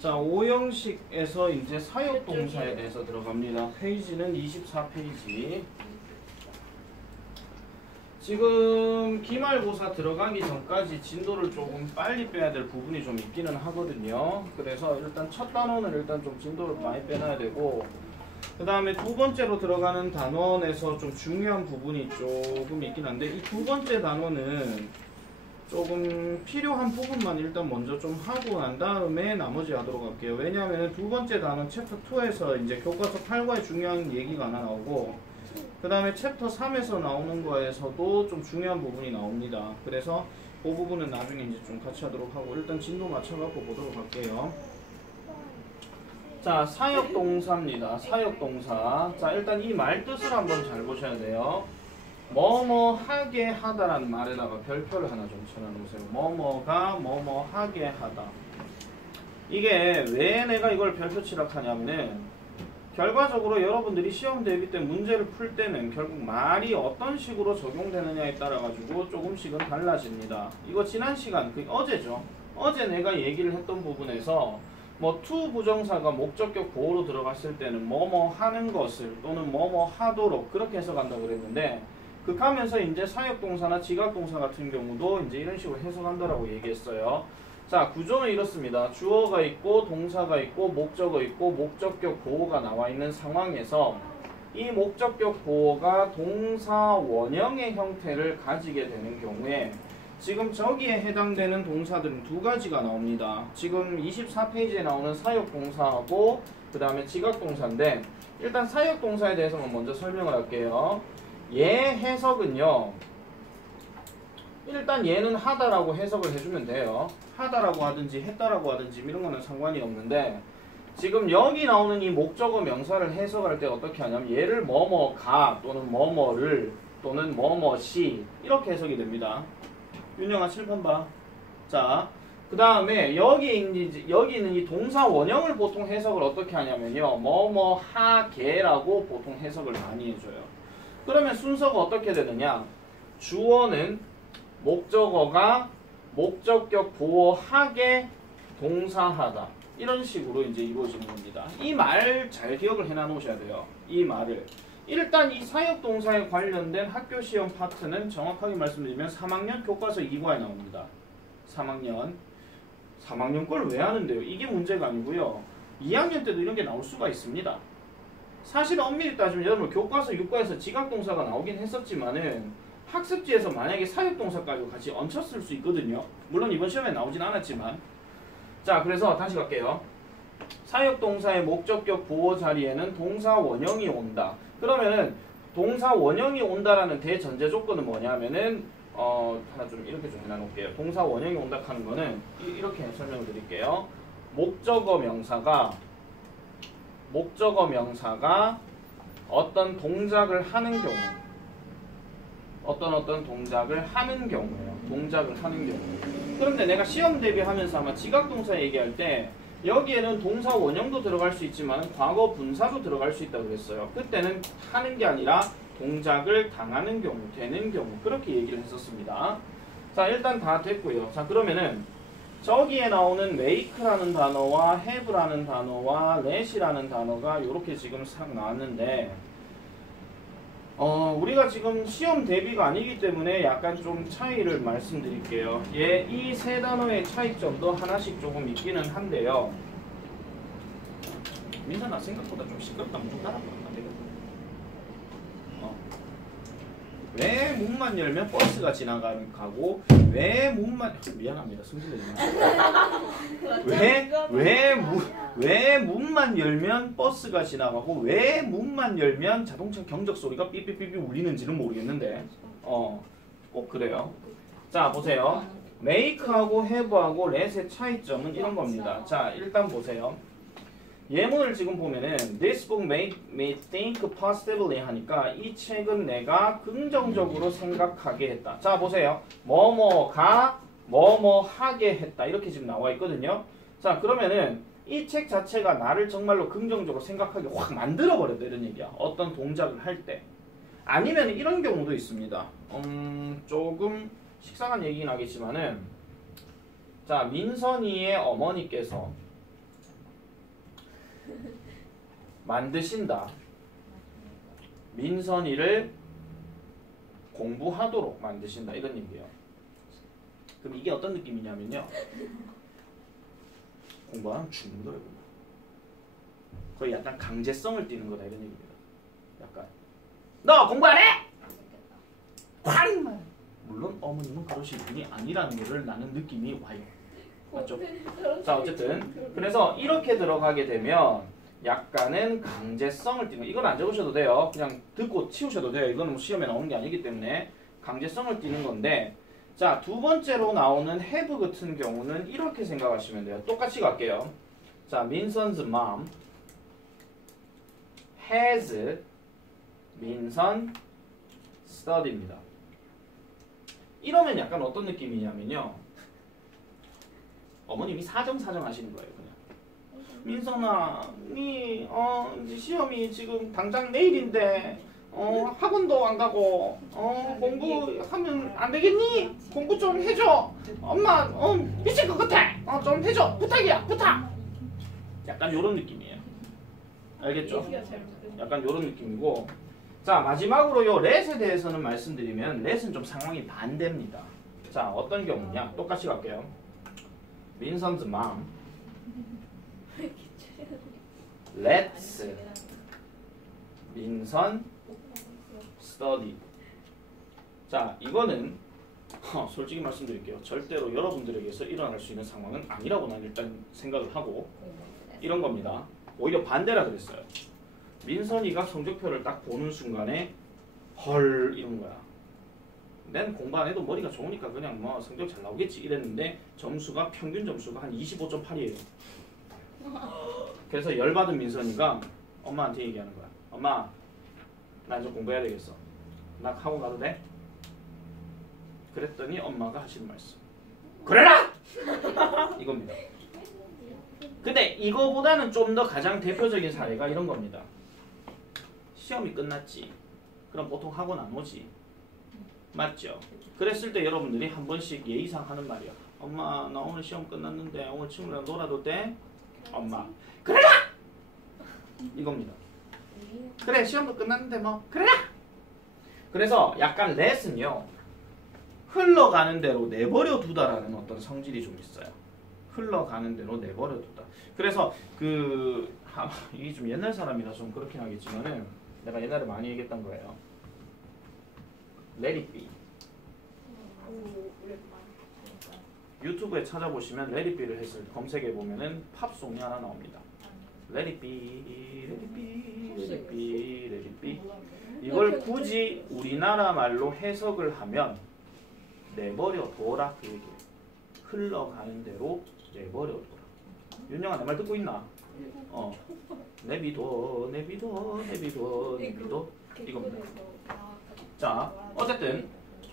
자, 오형식에서 이제 사역동사에 대해서 들어갑니다. 페이지는 24페이지. 지금 기말고사 들어가기 전까지 진도를 조금 빨리 빼야 될 부분이 좀 있기는 하거든요. 그래서 일단 첫 단원을 일단 좀 진도를 많이 빼놔야 되고, 그 다음에 두 번째로 들어가는 단원에서 좀 중요한 부분이 조금 있긴 한데, 이 두 번째 단원은 조금 필요한 부분만 일단 먼저 좀 하고 난 다음에 나머지 하도록 할게요. 왜냐하면 두 번째 단원 챕터 2에서 이제 교과서 8과의 중요한 얘기가 하나 나오고, 그 다음에 챕터 3에서 나오는 거에서도 좀 중요한 부분이 나옵니다. 그래서 그 부분은 나중에 이제 좀 같이 하도록 하고, 일단 진도 맞춰갖고 보도록 할게요. 자, 사역동사입니다. 사역동사. 자, 일단 이 말 뜻을 한번 잘 보셔야 돼요. 뭐뭐 하게 하다라는 말에다가 별표를 하나 좀 쳐놔놓으세요. 뭐뭐가 뭐뭐 하게 하다. 이게 왜 내가 이걸 별표 치락하냐면은, 결과적으로 여러분들이 시험 대비 때 문제를 풀 때는 결국 말이 어떤 식으로 적용되느냐에 따라 가지고 조금씩은 달라집니다. 이거 지난 시간, 어제죠. 어제 내가 얘기를 했던 부분에서 뭐 to 부정사가 목적격 보호로 들어갔을 때는 뭐뭐 하는 것을 또는 뭐뭐 하도록 그렇게 해석한다고 그랬는데, 극하면서 이제 사역동사나 지각동사 같은 경우도 이제 이런 식으로 해석한다라고 얘기했어요. 자, 구조는 이렇습니다. 주어가 있고 동사가 있고 목적어 있고 목적격 보호가 나와 있는 상황에서 이 목적격 보호가 동사 원형의 형태를 가지게 되는 경우에 지금 저기에 해당되는 동사들은 두 가지가 나옵니다. 지금 24페이지에 나오는 사역동사하고 그 다음에 지각동사인데, 일단 사역동사에 대해서만 먼저 설명을 할게요. 얘 해석은요, 일단 얘는 하다라고 해석을 해주면 돼요. 하다라고 하든지 했다라고 하든지 이런 거는 상관이 없는데, 지금 여기 나오는 이 목적어 명사를 해석할 때 어떻게 하냐면 얘를 뭐뭐가 또는 뭐뭐를 또는 뭐뭐시 이렇게 해석이 됩니다. 윤영아 칠판 봐. 자, 그 다음에 여기 있는 이 동사 원형을 보통 해석을 어떻게 하냐면요, 뭐뭐하게라고 보통 해석을 많이 해줘요. 그러면 순서가 어떻게 되느냐, 주어는 목적어가 목적격 보호하게 동사하다, 이런 식으로 이제 이루어지는 겁니다. 이 말 잘 기억을 해놔 놓으셔야 돼요. 이 말을 일단 이 사역동사에 관련된 학교 시험 파트는 정확하게 말씀드리면 3학년 교과서 2과에 나옵니다. 3학년 걸 왜 하는데요? 이게 문제가 아니고요, 2학년 때도 이런 게 나올 수가 있습니다. 사실 엄밀히 따지면 여러분 교과서 6과에서 지각동사가 나오긴 했었지만은 학습지에서 만약에 사역동사까지 같이 얹혔을 수 있거든요. 물론 이번 시험에 나오진 않았지만. 자, 그래서 다시 갈게요. 사역동사의 목적격 보호 자리에는 동사 원형이 온다. 그러면은 동사 원형이 온다라는 대전제 조건은 뭐냐면은 하나 좀 이렇게 좀 해놔놓을게요. 동사 원형이 온다 하는 거는 이렇게 설명을 드릴게요. 목적어 명사가 어떤 동작을 하는 경우, 어떤 동작을 하는 경우예요. 동작을 하는 경우. 그런데 내가 시험 대비하면서 아마 지각동사 얘기할 때 여기에는 동사 원형도 들어갈 수 있지만 과거 분사도 들어갈 수 있다고 그랬어요. 그때는 하는 게 아니라 동작을 당하는 경우, 되는 경우, 그렇게 얘기를 했었습니다. 자, 일단 다 됐고요. 자, 그러면은 저기에 나오는 make라는 단어와 have라는 단어와 let이라는 단어가 이렇게 지금 싹 나왔는데, 우리가 지금 시험 대비가 아니기 때문에 약간 좀 차이를 말씀드릴게요. 이 세 단어의 차이점도 하나씩 조금 있기는 한데요. 민선아, 생각보다 좀 시끄럽다. 문 닫아보면 안 되겠다. 왜 문만 열면 버스가 지나가고, 왜 문만, 미안합니다. 승질내지 마세요. 왜 문만 열면 버스가 지나가고, 왜 문만 열면 자동차 경적 소리가 삐삐삐삐 울리는지는 모르겠는데 꼭 그래요. 자, 보세요. make하고 have하고 let의 차이점은 이런 겁니다. 자, 일단 보세요. 예문을 지금 보면은 This book made me think positively 하니까 이 책은 내가 긍정적으로 생각하게 했다. 자, 보세요. 뭐뭐가 뭐뭐하게 했다, 이렇게 지금 나와 있거든요. 자, 그러면은 이 책 자체가 나를 정말로 긍정적으로 생각하게 확 만들어 버렸다, 이런 얘기야. 어떤 동작을 할 때. 아니면 이런 경우도 있습니다. 조금 식상한 얘기긴 하겠지만은, 자, 민선이의 어머니께서 만드신다. 민선이를 공부하도록 만드신다. 이런 얘기예요. 그럼 이게 어떤 느낌이냐면요. 공부하면 죽는 거예요. 거의 약간 강제성을 띠는 거다. 이런 얘기입니다. 약간 너 공부 안 해? 쾅! 물론 어머님은 그러실 분이 아니라는 것을 나는 느낌이 와요. 맞죠? 자, 어쨌든 그래서 이렇게 들어가게 되면 약간은 강제성을 띠는, 이건 안 적으셔도 돼요. 그냥 듣고 치우셔도 돼요. 이거는 시험에 나오는 게 아니기 때문에 강제성을 띠는 건데, 자, 두 번째로 나오는 have 같은 경우는 이렇게 생각하시면 돼요. 똑같이 갈게요. 자, 민선's mom has 민선 study입니다. 이러면 약간 어떤 느낌이냐면요. 어머님이 사정사정 하시는 거예요. 그냥 민선아, 니 이제 시험이 지금 당장 내일인데 학원도 안 가고 공부하면 안 되겠니? 공부 좀 해줘. 엄마 미칠 것 같아. 좀 해줘. 부탁이야, 부탁. 약간 요런 느낌이에요. 알겠죠? 약간 요런 느낌이고, 자, 마지막으로 요 let에 대해서는 말씀드리면 let은 좀 상황이 반대입니다. 자, 어떤 경우냐? 똑같이 갈게요. 민선's mom let's 민선 study. 자, 이거는 솔직히 말씀드릴게요. 절대로 여러분들에게서 일어날 수 있는 상황은 아니라고 난 일단 생각을 하고 이런 겁니다. 오히려 반대라 그랬어요. 민선이가 성적표를 딱 보는 순간에 헐 이런 거야. 난 공부 안 해도 머리가 좋으니까 그냥 뭐 성적 잘 나오겠지 이랬는데 점수가 평균 점수가 한 25.8이에요. 그래서 열받은 민선이가 엄마한테 얘기하는 거야. 엄마, 나 이제 공부해야 되겠어. 나 학원 가도 돼? 그랬더니 엄마가 하시는 말씀. 그래라! 이겁니다. 근데 이거보다는 좀 더 가장 대표적인 사례가 이런 겁니다. 시험이 끝났지. 그럼 보통 학원 안 오지. 맞죠? 그랬을 때 여러분들이 한 번씩 예의상 하는 말이야. 엄마, 나 오늘 시험 끝났는데 오늘 친구랑 놀아도 돼? 엄마, 그래라! 이겁니다. 그래, 시험도 끝났는데 뭐 그래라! 그래서 약간 let은요, 흘러가는 대로 내버려 두다라는 어떤 성질이 좀 있어요. 흘러가는 대로 내버려 두다. 그래서 이게 좀 옛날 사람이라 좀 그렇긴 하겠지만은 내가 옛날에 많이 얘기했던 거예요. Let it be. 유튜브에 찾아보시면 Let it be를 했을 때 검색해 보면은 팝송이 하나 나옵니다. Let it be, let it be, let it be, let it be. 이걸 굳이 우리나라 말로 해석을 하면 내버려 둬라 그 얘기예요. 흘러가는 대로 내버려 둬라. 윤영아, 내 말 듣고 있나? 내비둬, 내비둬, 내비둬, 내비둬. 이겁니다. 자, 어쨌든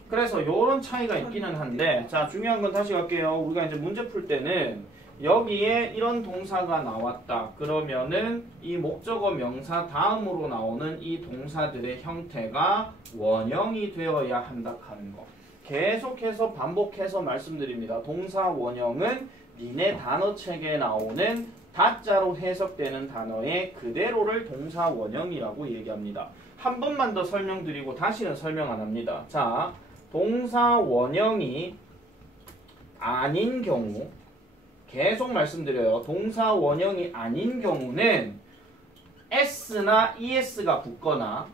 그래서 요런 차이가 있기는 한데, 자, 중요한 건 다시 갈게요. 우리가 이제 문제 풀 때는 여기에 이런 동사가 나왔다. 그러면은 이 목적어 명사 다음으로 나오는 이 동사들의 형태가 원형이 되어야 한다 하는 거. 계속해서 반복해서 말씀드립니다. 동사 원형은 니네 단어책에 나오는 다자로 해석되는 단어의 그대로를 동사 원형이라고 얘기합니다. 한 번만 더 설명드리고 다시는 설명 안 합니다. 자, 동사 원형이 아닌 경우, 계속 말씀드려요. 동사 원형이 아닌 경우는 s나 es가 붙거나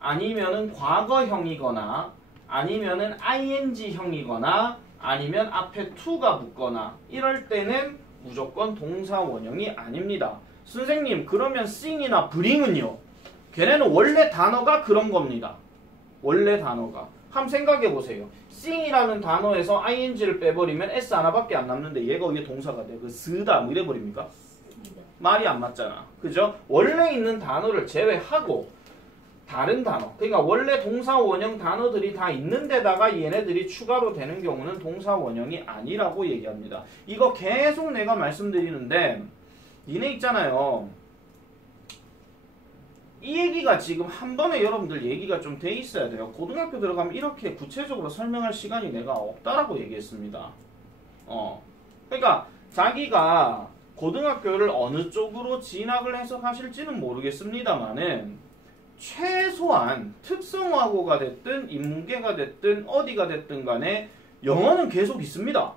아니면은 과거형이거나 아니면은 ing형이거나 아니면 앞에 to가 붙거나 이럴 때는 무조건 동사 원형이 아닙니다. 선생님, 그러면 sing이나 bring은요? 걔네는 원래 단어가 그런 겁니다. 원래 단어가. 한번 생각해 보세요. sing이라는 단어에서 ing를 빼버리면 s 하나밖에 안 남는데 얘가 왜 동사가 돼? 그 쓰다 뭐 이래버립니까? 말이 안 맞잖아. 그죠? 원래 있는 단어를 제외하고 다른 단어, 그러니까 원래 동사 원형 단어들이 다 있는 데다가 얘네들이 추가로 되는 경우는 동사 원형이 아니라고 얘기합니다. 이거 계속 내가 말씀드리는데 니네 있잖아요. 이 얘기가 지금 한 번에 여러분들 얘기가 좀 돼 있어야 돼요. 고등학교 들어가면 이렇게 구체적으로 설명할 시간이 내가 없다라고 얘기했습니다. 그러니까 자기가 고등학교를 어느 쪽으로 진학을 해서 가실지는 모르겠습니다만은 최소한 특성화고가 됐든 인문계가 됐든 어디가 됐든 간에 영어는 계속 있습니다.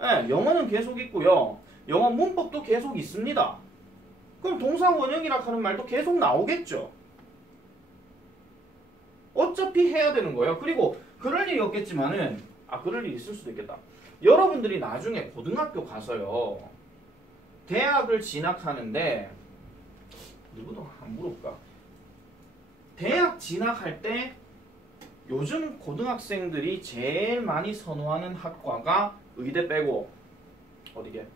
네, 영어는 계속 있고요. 영어 문법도 계속 있습니다. 그럼 동사 원형이라 하는 말도 계속 나오겠죠. 어차피 해야 되는 거예요. 그리고 그럴 일이 없겠지만은 그럴 일이 있을 수도 있겠다. 여러분들이 나중에 고등학교 가서요. 대학을 진학하는데 누구도 안 물어볼까? 대학 진학할 때 요즘 고등학생들이 제일 많이 선호하는 학과가 의대 빼고 어디게?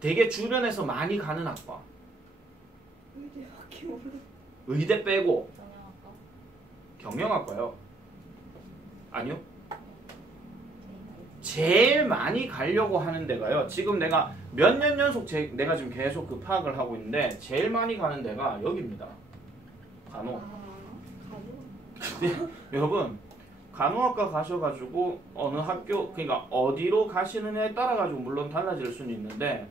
되게 주변에서 많이 가는 학과. 의대 빼고 경영학과요. 아니요. 제일 많이 가려고 하는 데가요. 지금 내가 몇 년 연속 내가 지금 계속 그 파악을 하고 있는데 제일 많이 가는 데가 여기입니다. 간호. 네, 여러분 간호학과 가셔가지고 어느 학교 그러니까 어디로 가시느냐에 따라 가지고 물론 달라질 수는 있는데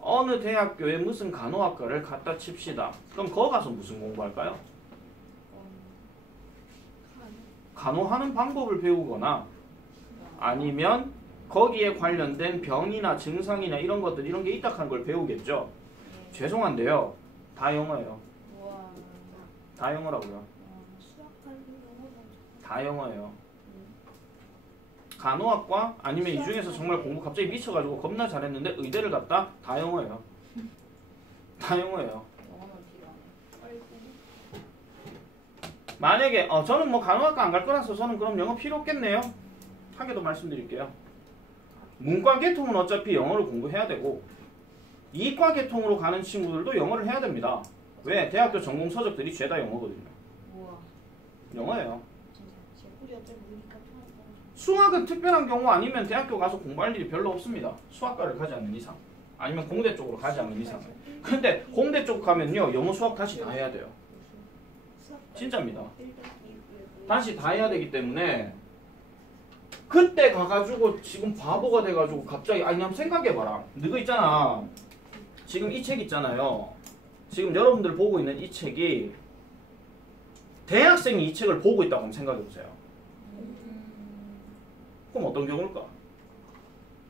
어느 대학교에 무슨 간호학과를 갖다 칩시다. 그럼 거기 가서 무슨 공부할까요? 간호하는 방법을 배우거나 아니면 거기에 관련된 병이나 증상이나 이런 것들 이런 게 있다 하는 걸 배우겠죠. 죄송한데요. 다 영어예요. 다 영어라고요. 다 영어예요. 간호학과 아니면 이 중에서 정말 공부 갑자기 미쳐가지고 겁나 잘했는데 의대를 갔다 다 영어예요. 다 영어예요. 만약에 저는 뭐 간호학과 안 갈 거라서 저는 그럼 영어 필요 없겠네요. 한 개 더 말씀드릴게요. 문과 계통은 어차피 영어를 공부해야 되고 이과 계통으로 가는 친구들도 영어를 해야 됩니다. 왜? 대학교 전공 서적들이 죄다 영어거든요. 영어예요. 수학은 특별한 경우 아니면 대학교 가서 공부할 일이 별로 없습니다. 수학과를 가지 않는 이상 아니면 공대 쪽으로 가지 않는 이상은. 근데 공대 쪽 가면요 영어 수학 다시 다 해야 돼요. 진짜입니다. 다시 다 해야 되기 때문에 그때 가가지고 지금 바보가 돼가지고 갑자기 한번 생각해봐라. 너가 있잖아. 지금 이 책 있잖아요. 지금 여러분들 보고 있는 이 책이 대학생이 이 책을 보고 있다고 한번 생각해보세요. 그럼 어떤 경우일까?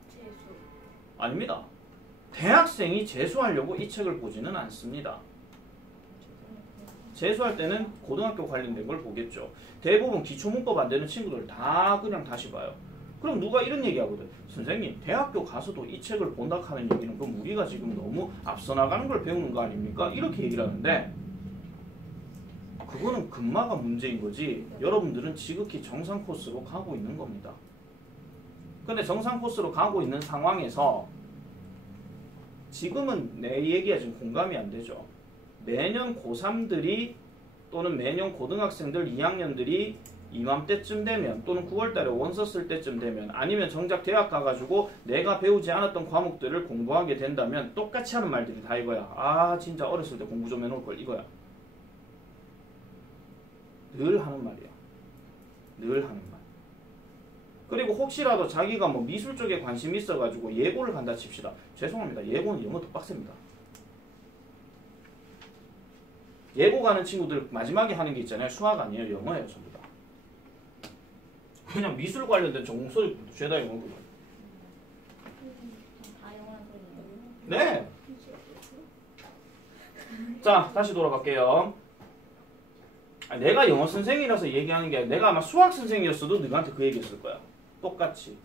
재수. 아닙니다. 대학생이 재수하려고 이 책을 보지는 않습니다. 재수할 때는 고등학교 관련된 걸 보겠죠. 대부분 기초문법 안 되는 친구들 다 그냥 다시 봐요. 그럼 누가 이런 얘기하거든. 선생님 대학교 가서도 이 책을 본다 하는 얘기는 그럼 우리가 지금 너무 앞서 나가는 걸 배우는 거 아닙니까? 이렇게 얘기를 하는데 그거는 금마가 문제인 거지 여러분들은 지극히 정상 코스로 가고 있는 겁니다. 근데 정상 코스로 가고 있는 상황에서 지금은 내 얘기가 지금 공감이 안 되죠. 매년 고3들이 또는 매년 고등학생들 2학년들이 이맘때쯤 되면 또는 9월달에 원서 쓸 때쯤 되면 아니면 정작 대학 가가지고 내가 배우지 않았던 과목들을 공부하게 된다면 똑같이 하는 말들이 다 이거야. 진짜 어렸을 때 공부 좀 해놓을 걸 이거야. 늘 하는 말이야. 늘 하는 말. 그리고 혹시라도 자기가 뭐 미술 쪽에 관심이 있어가지고 예고를 간다 칩시다. 죄송합니다. 예고는 영어 더 빡셉니다. 예고 가는 친구들 마지막에 하는 게 있잖아요. 수학 아니에요. 영어예요. 전부 다. 그냥 미술 관련된 전공 서적도 죄다 영어거든요. 네. 자, 다시 돌아갈게요. 내가 영어 선생이라서 얘기하는 게 아니라 내가 아마 수학 선생이었어도 너한테 그 얘기했을 거야. 똑같이.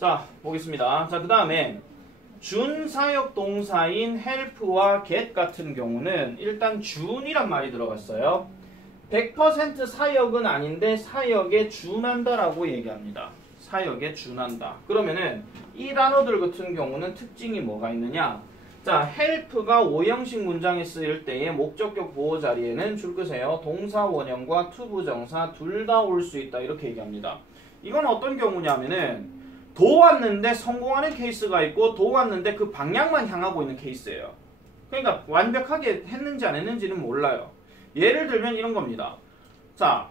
자, 보겠습니다. 자, 그 다음에 준사역 동사인 help와 get 같은 경우는 일단 준이란 말이 들어갔어요. 100% 사역은 아닌데 사역에 준한다라고 얘기합니다. 사역에 준한다. 그러면은 이 단어들 같은 경우는 특징이 뭐가 있느냐? 자, help가 5형식 문장에 쓰일 때의 목적격 보호 자리에는 줄 거세요. 동사 원형과 투부정사 둘 다 올 수 있다. 이렇게 얘기합니다. 이건 어떤 경우냐면은 도왔는데 성공하는 케이스가 있고 도왔는데 그 방향만 향하고 있는 케이스예요. 그러니까 완벽하게 했는지 안 했는지는 몰라요. 예를 들면 이런 겁니다. 자,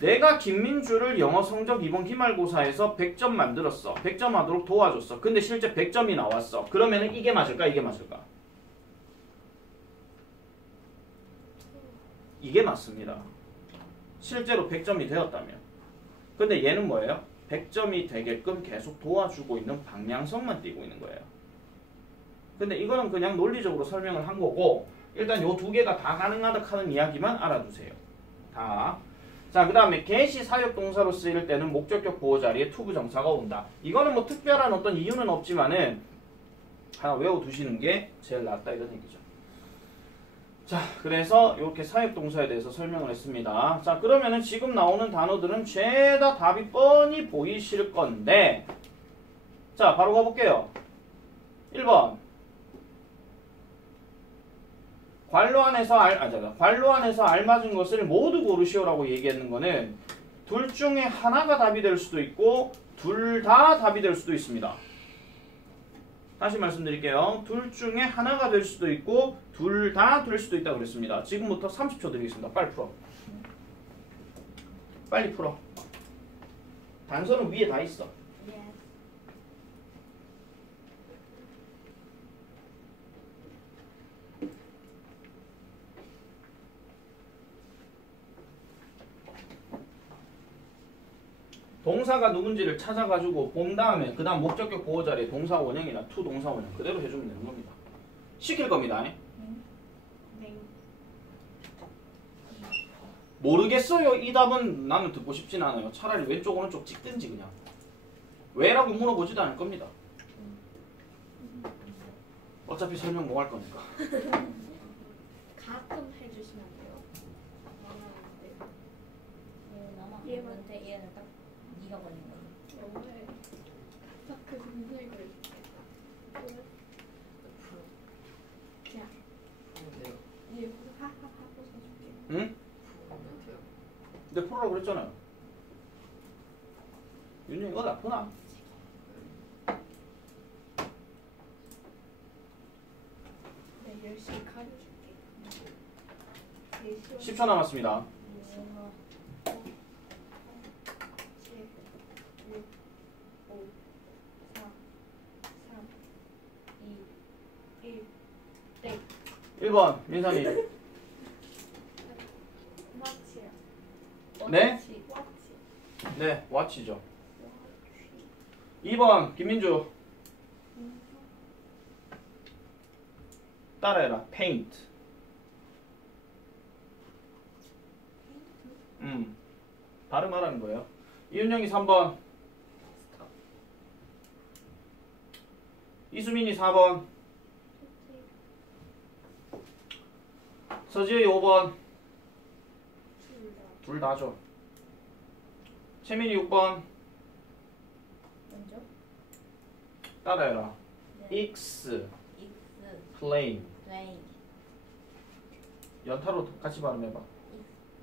내가 김민주를 영어 성적 이번 기말고사에서 100점 만들었어. 100점 하도록 도와줬어. 근데 실제 100점이 나왔어. 그러면은 이게 맞을까? 이게 맞을까? 이게 맞습니다. 실제로 100점이 되었다면. 근데 얘는 뭐예요? 100점이 되게끔 계속 도와주고 있는 방향성만 띄고 있는 거예요. 근데 이거는 그냥 논리적으로 설명을 한 거고 일단 요 두 개가 다 가능하다 하는 이야기만 알아두세요. 다. 자, 그 다음에 get이 사역동사로 쓰일 때는 목적격 보호 자리에 to 부정사가 온다. 이거는 뭐 특별한 어떤 이유는 없지만은 하나 외워두시는 게 제일 낫다 이런 얘기죠. 자, 그래서 이렇게 사역동사에 대해서 설명을 했습니다. 자, 그러면은 지금 나오는 단어들은 죄다 답이 뻔히 보이실 건데 자, 바로 가볼게요. 1번 괄호 안에서 알맞은 것을 모두 고르시오라고 얘기하는 거는 둘 중에 하나가 답이 될 수도 있고 둘 다 답이 될 수도 있습니다. 다시 말씀드릴게요. 둘 중에 하나가 될 수도 있고 둘 다 될 수도 있다고 그랬습니다. 지금부터 30초 드리겠습니다. 빨리 풀어. 빨리 풀어. 단서는 위에 다 있어. 동사가 누군지를 찾아가지고 본 다음에 그 다음 목적격 보호 자리에 동사 원형이나 to 동사 원형 그대로 해주면 되는 겁니다. 시킬 겁니다. 네. 모르겠어요. 이 답은 나는 듣고 싶진 않아요. 차라리 왼쪽 오른쪽 찍든지 그냥. 왜라고 물어보지도 않을 겁니다. 어차피 설명 뭐 할 거니까. 가끔 해주시면 안 돼요? 나만 얘만. 보는데 얘는 딱 네가 버린 거야. 너무해. 딱그 분명히 그랬어. 자, 얘 하하하 써줄게. 응? 근데 풀으라고 그랬잖아요. 윤영이 이거 나쁘나? 네, 열심히 가려줄게. 10초 남았습니다. 7, 6, 5, 4, 3, 2, 1, 땡. 1번 민선이. 마치야. 네? 와치. 네, 왓치죠. 2번 김민주. 따라해라. paint. 발음하라는 거예요. 이윤영이 3번. 이수민이 4번. 서지혜 5번. 둘 다죠. 채민이 6번. 먼저 따라해라. 네. X, 익스 plain. 플레이 연타로 같이 발음해봐.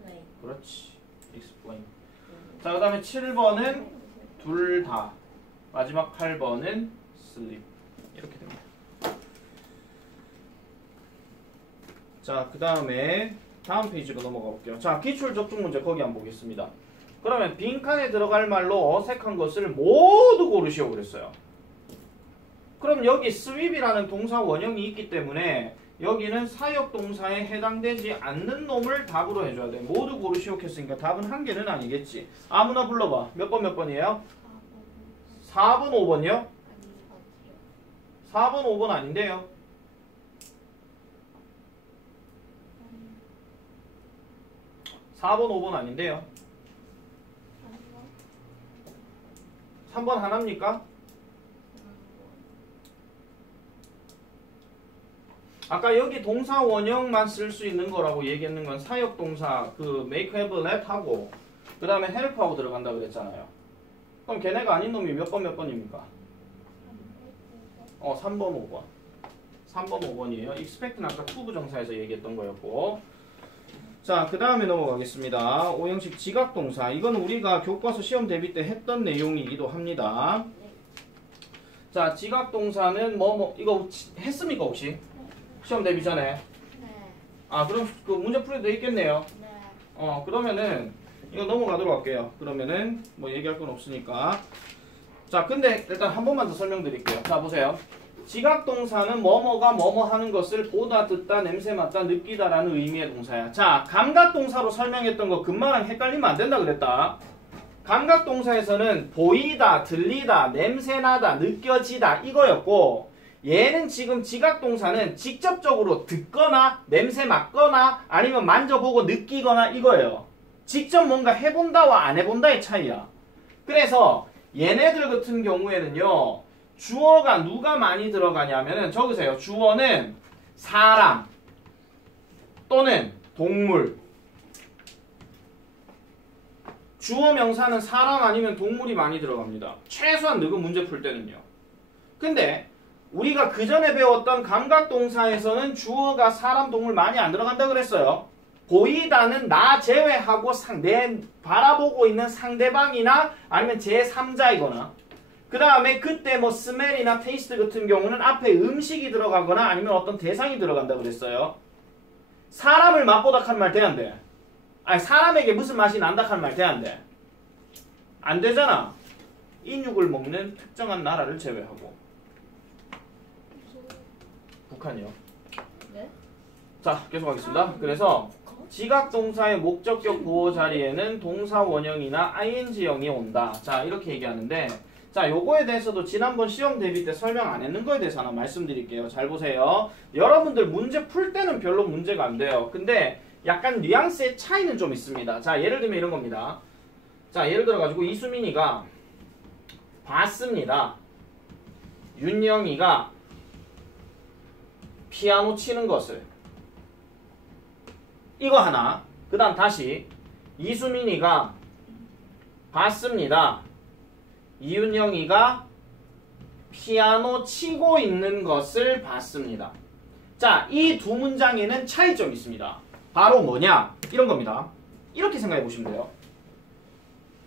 플레이 그렇지. explain. 자, 그 다음에 7번은 둘 다. 마지막 8번은 sleep. 이렇게 됩니다. 자, 그 다음에 다음 페이지로 넘어가 볼게요. 자, 기출 접촉 문제 거기 한번 보겠습니다. 그러면 빈칸에 들어갈 말로 어색한 것을 모두 고르시오 그랬어요. 그럼 여기 sweep이라는 동사 원형이 있기 때문에 여기는 사역동사에 해당되지 않는 놈을 답으로 해줘야 돼. 모두 고르시오 했으니까 답은 한 개는 아니겠지. 아무나 불러봐. 몇 번 몇 번이에요? 4번 5번이요? 4번 5번 아닌데요. 4번 5번 아닌데요. 3번 하나입니까? 아까 여기 동사 원형만 쓸 수 있는 거라고 얘기했는 건 사역동사 그 make, have, let 하고 그 다음에 help하고 들어간다 그랬잖아요. 그럼 걔네가 아닌 놈이 몇 번 몇 번입니까? 3번 5번 3번 5번이에요. expect는 아까 to 부정사에서 얘기했던 거였고 자, 그 다음에 넘어가겠습니다. 오형식 지각동사. 이건 우리가 교과서 시험 대비 때 했던 내용이기도 합니다. 자, 지각동사는 이거 했습니까 혹시? 시험 대비 전에? 네. 아, 그럼 그 문제 풀이도 돼 있겠네요. 네. 그러면은 이거 넘어가도록 할게요. 그러면은 뭐 얘기할 건 없으니까. 자, 근데 일단 한 번만 더 설명드릴게요. 자, 보세요. 지각동사는 뭐뭐가 뭐뭐 하는 것을 보다, 듣다, 냄새 맡다, 느끼다라는 의미의 동사야. 자, 감각동사로 설명했던 거 금마랑 헷갈리면 안 된다 그랬다. 감각동사에서는 보이다, 들리다, 냄새나다, 느껴지다 이거였고, 얘는 지금 지각동사는 직접적으로 듣거나 냄새 맡거나 아니면 만져보고 느끼거나 이거예요. 직접 뭔가 해본다와 안 해본다의 차이야. 그래서 얘네들 같은 경우에는요, 주어가 누가 많이 들어가냐면은 적으세요. 주어는 사람 또는 동물. 주어 명사는 사람 아니면 동물이 많이 들어갑니다. 최소한 너그 문제 풀 때는요. 근데 우리가 그 전에 배웠던 감각동사에서는 주어가 사람, 동물 많이 안 들어간다 그랬어요. 보이다는 나 제외하고 내 바라보고 있는 상대방이나 아니면 제3자이거나, 그 다음에 그때 뭐 스멜이나 테이스트 같은 경우는 앞에 음식이 들어가거나 아니면 어떤 대상이 들어간다 그랬어요. 사람을 맛보다 한 말 돼 안 돼? 아니 사람에게 무슨 맛이 난다 한 말 돼 안 돼? 안 되잖아. 인육을 먹는 특정한 나라를 제외하고. 북한이요. 네? 자, 계속하겠습니다. 그래서 지각동사의 목적격 보호 자리에는 동사 원형이나 ing형이 온다. 자, 이렇게 얘기하는데, 자, 요거에 대해서도 지난번 시험 대비 때 설명 안 했는 거에 대해서 하나 말씀드릴게요. 잘 보세요. 여러분들 문제 풀 때는 별로 문제가 안 돼요. 근데 약간 뉘앙스의 차이는 좀 있습니다. 자, 예를 들면 이런 겁니다. 자, 예를 들어가지고 이수민이가 봤습니다. 윤영이가 피아노 치는 것을. 이거 하나. 그 다음 다시 이수민이가 봤습니다. 이윤영이가 피아노 치고 있는 것을 봤습니다. 자, 이 두 문장에는 차이점이 있습니다. 바로 뭐냐? 이런 겁니다. 이렇게 생각해 보시면 돼요.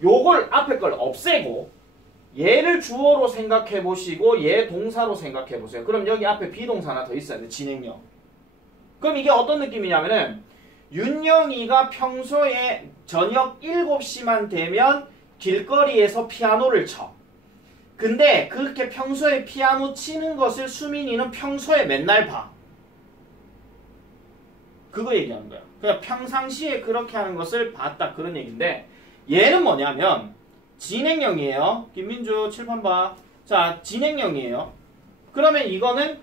요걸 앞에 걸 없애고 얘를 주어로 생각해 보시고 얘 동사로 생각해 보세요. 그럼 여기 앞에 비동사 하나 더 있어야 돼. 진행형. 그럼 이게 어떤 느낌이냐면은 윤영이가 평소에 저녁 7시만 되면 길거리에서 피아노를 쳐. 근데 그렇게 평소에 피아노 치는 것을 수민이는 평소에 맨날 봐. 그거 얘기하는 거야. 그냥 평상시에 그렇게 하는 것을 봤다. 그런 얘기인데 얘는 뭐냐면 진행형이에요. 김민주 칠판 봐. 자, 진행형이에요. 그러면 이거는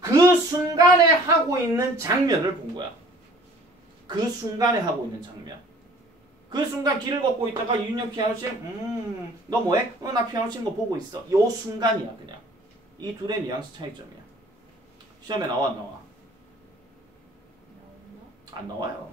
그 순간에 하고 있는 장면을 본 거야. 그 순간에 하고 있는 장면. 그 순간 길을 걷고 있다가 이윤영 피아노 치는 너 뭐해? 나 피아노 치는 거 보고 있어. 요 순간이야 그냥. 이 둘의 뉘앙스 차이점이야. 시험에 나와 안 나와? 안 나와요.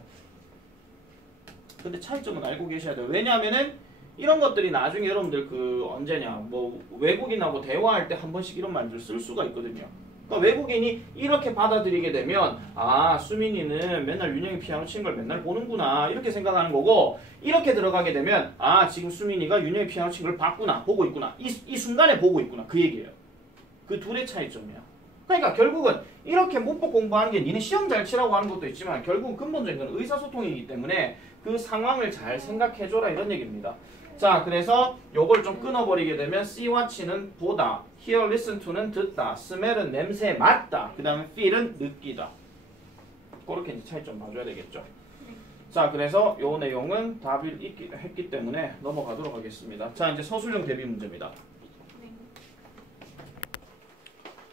근데 차이점은 알고 계셔야 돼요. 왜냐하면은 이런 것들이 나중에 여러분들 그 언제냐 뭐 외국인하고 대화할 때 한 번씩 이런 말들 쓸 수가 있거든요. 그러니까 외국인이 이렇게 받아들이게 되면 아 수민이는 맨날 윤영이 피아노 치는 걸 맨날 보는구나 이렇게 생각하는 거고, 이렇게 들어가게 되면 아 지금 수민이가 윤영이 피아노 치는 걸 봤구나, 보고 있구나, 이 순간에 보고 있구나, 그 얘기예요. 그 둘의 차이점이야. 그러니까 결국은 이렇게 문법 공부하는 게 니네 시험 잘 치라고 하는 것도 있지만 결국은 근본적인 건 의사소통이기 때문에 그 상황을 잘 생각해줘라 이런 얘기입니다. 자, 그래서 요걸 좀 끊어버리게 되면 see watch는 보다, hear listen to는 듣다, smell은 냄새 맡다, 그 다음에 feel은 느끼다. 그렇게 이제 차이점 봐줘야 되겠죠. 자, 그래서 요 내용은 답을 했기 때문에 넘어가도록 하겠습니다. 자, 이제 서술형 대비 문제입니다.